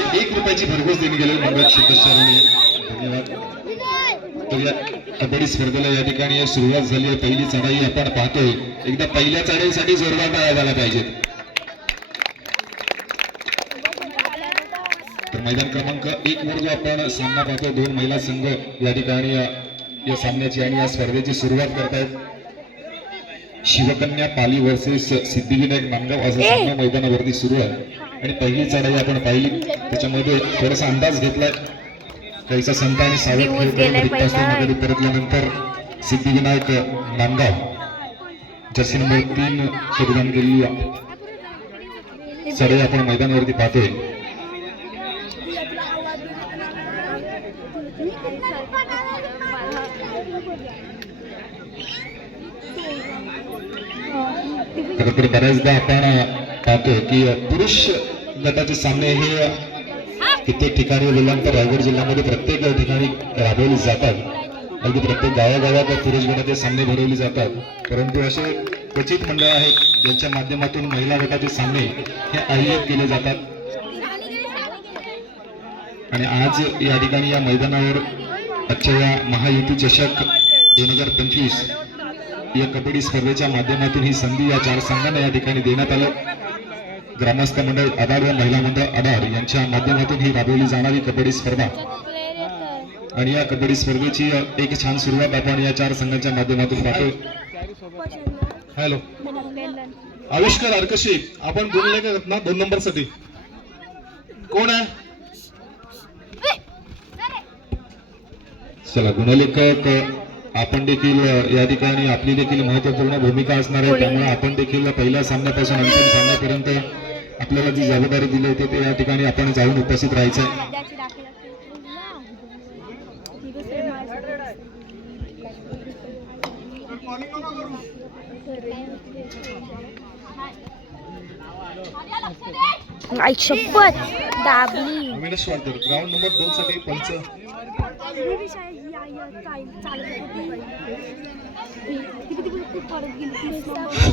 एकशे एक रुपयाची भरघोस देणी गेले मंगळ धन्यवाद. तर या कबड्डी स्पर्धेला या ठिकाणी सुरुवात झाली आहे. पहिली चढाई आपण पाहतोय. एकदा पहिल्या चढाईसाठी जोरदार टाळ्या झाला पाहिजेत. तर मैदान क्रमांक एक वर जो आपण सामना पाहतोय दोन महिला संघ या ठिकाणी या सामन्याची आणि या स्पर्धेची सुरुवात करतायत. शिवकन्या पाली वर्सेस सिद्धिविनायक नांदगाव असा सामना मैदानावरती सुरू आहे. आणि पहिली चढाई आपण पाहिली. त्याच्यामध्ये थोडासा अंदाज घेतलाय. काहीसा संत आणि सावध परतल्यानंतर सिद्धिविनायक नांदगाव जर्सी नंबर तीन योगदान केलेली चढाई आपण मैदानावरती पाहतोय. खरं तर बऱ्याचदा आपण पाहतो की पुरुष गटाचे सामने हे कित्येक ठिकाणी बोलल्यानंतर रायगड जिल्ह्यामध्ये प्रत्येक ठिकाणी राबवले जातात. अगदी प्रत्येक गावागावात पुरुष गटाचे सामने भरवले जातात. परंतु असे क्वचित मंडळ आहेत ज्यांच्या माध्यमातून महिला गटाचे सामने हे आयोजित केले जातात. आणि आज या ठिकाणी या मैदानावर आजच्या या महायुती चषक दोन हजार पंचवीस या कबड्डी स्पर्धेच्या माध्यमातून ही संधी या चार संघांना या ठिकाणी देण्यात आलं. ग्रामस्थ मंडळ आधार व महिला मंडळ आधार यांच्या माध्यमातून ही राबवली जाणारी कबड्डी स्पर्धा. आणि या कबड्डी स्पर्धेची एक छान सुरुवात आपण या चार संघांच्या माध्यमातून पाहतो हॅलो. आविष्कार अर्कशी आपण बोलले का ना दोन नंबरसाठी कोण आहे? चला गुणलेखक आपण देखील या ठिकाणी आपली देखील महत्त्वपूर्ण भूमिका असणार आहे. त्यामुळे आपण देखील पहिल्या सामन्यापासून अंतिम सामन्यापर्यंत आपल्याला जी जबाबदारी दिली होती ते या ठिकाणी आपण जाऊन उपस्थित राहायचं आहे. आई शपथ दाबली. अविनाश वाडकर ग्राउंड नंबर दोन साठी पंच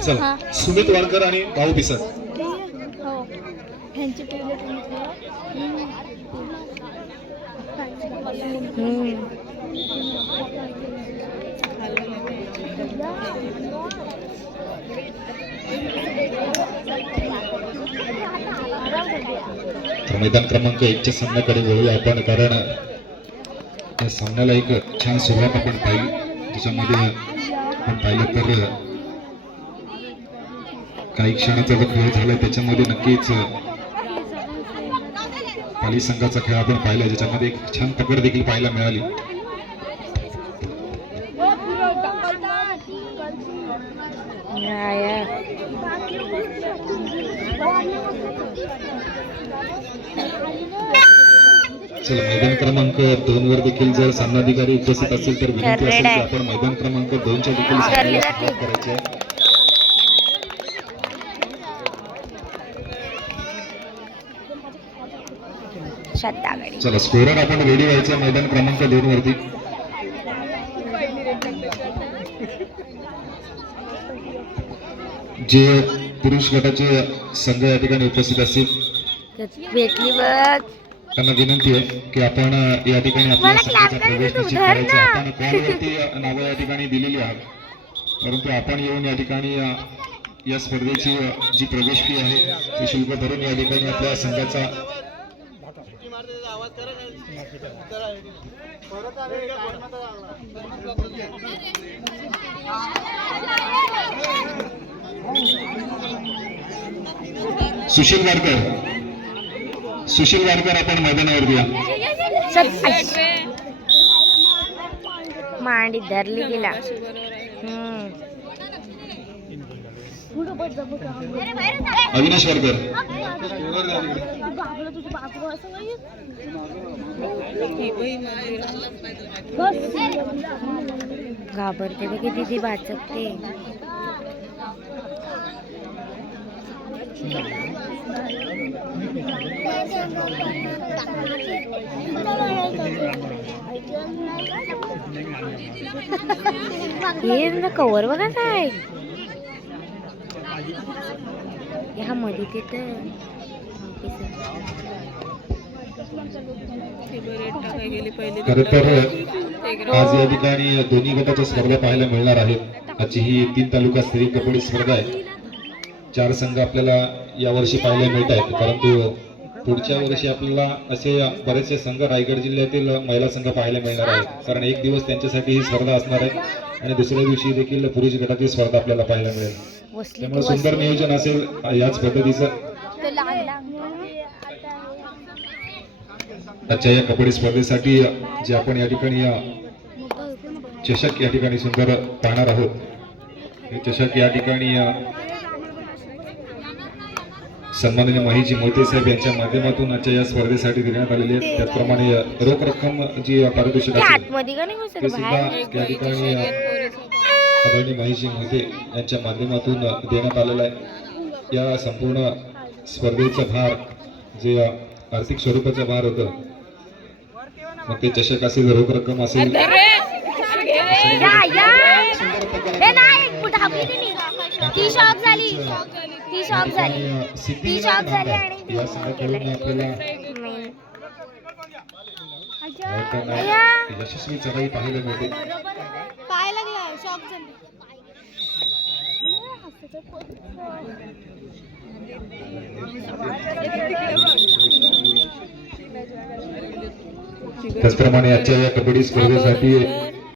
चला सुमित वाडकर आणि भाऊ पिसर तर मैदान क्रमांक एकच्या सामन्याकडे वळूया आपण कारण त्या सामन्याला एक छान सुरुवात आपण पाहिली. त्याच्यामध्ये आपण पाहिलं तर काही क्षणाचा जो खेळ झाला त्याच्यामध्ये नक्कीच पाली संघाचा खेळ आपण पाहिला ज्याच्यामध्ये एक छान पकड देखील पाहायला मिळाली. चला मैदान क्रमांक दोन वर देखील जर सामनाधिकारी उपस्थित असतील तर विनंती असेल की आपण मैदान क्रमांक दोनच्या देखील सामन्याला करायची आहे. चला स्कोरर आपण रेडी व्हायचं मैदान क्रमांक दोन वरती. जे पुरुष गटाचे संघ या ठिकाणी उपस्थित असतील. भेटली बघ त्यांना विनंती आहे की आपण या ठिकाणी आपल्या संघाचा प्रवेश निश्चित करायचा. आपण नावं या ठिकाणी दिलेली आहेत. परंतु आपण येऊन या ठिकाणी या स्पर्धेची जी प्रवेश फी आहे ती शुल्क भरून या ठिकाणी आपल्या संघाचा सुशील वाडकर सुशील वाडकर आपण मैदानावरती या मांडी धरली गेला हम्म. अविनाश वाडकर घाबरते बघ किती ती बाचकते हे ना कवर बघा काय ह्या मध्ये तिथं. खर तर आज या ठिकाणी दोन्ही गटाच्या स्पर्धा पाहायला मिळणार आहेत. आजची ही तीन तालुका स्त्री कबड्डी स्पर्धा आहे. चार संघ आपल्याला यावर्षी पाहायला मिळत आहेत. परंतु पुढच्या वर्षी आपल्याला असे बरेचसे संघ रायगड जिल्ह्यातील महिला संघ पाहायला मिळणार आहेत. कारण एक दिवस त्यांच्यासाठी ही स्पर्धा असणार आहे. आणि दुसऱ्या दिवशी देखील पुरुष गटातील स्पर्धा आपल्याला पाहायला मिळेल. त्यामुळे सुंदर नियोजन असेल याच पद्धतीचं. आजच्या या कबड्डी स्पर्धेसाठी जे आपण या ठिकाणी अ, चषक या ठिकाणी सुंदर पाहणार आहोत. हे चषक या ठिकाणी सन्माननीय माहीजी मोहिते साहेब यांच्या माध्यमातून आजच्या या स्पर्धेसाठी देण्यात आलेली आहे त्याचप्रमाणे रोख रक्कम जी पारितोषिक ते सुद्धा या ठिकाणी आदरणीय माहीजी मोहिते यांच्या माध्यमातून देण्यात आलेला आहे. या संपूर्ण स्पर्धेचा भार जे आर्थिक स्वरूपाचा भार होतं मग ते चषक असेल रोख रक्कम असेल ती शॉप झाली. ती शॉप झाली आणि या. यशस्वी चढाई पाहायला मिळते. पाय लागला शॉक झाली. त्याचप्रमाणे आजच्या या कबड्डी स्पर्धेसाठी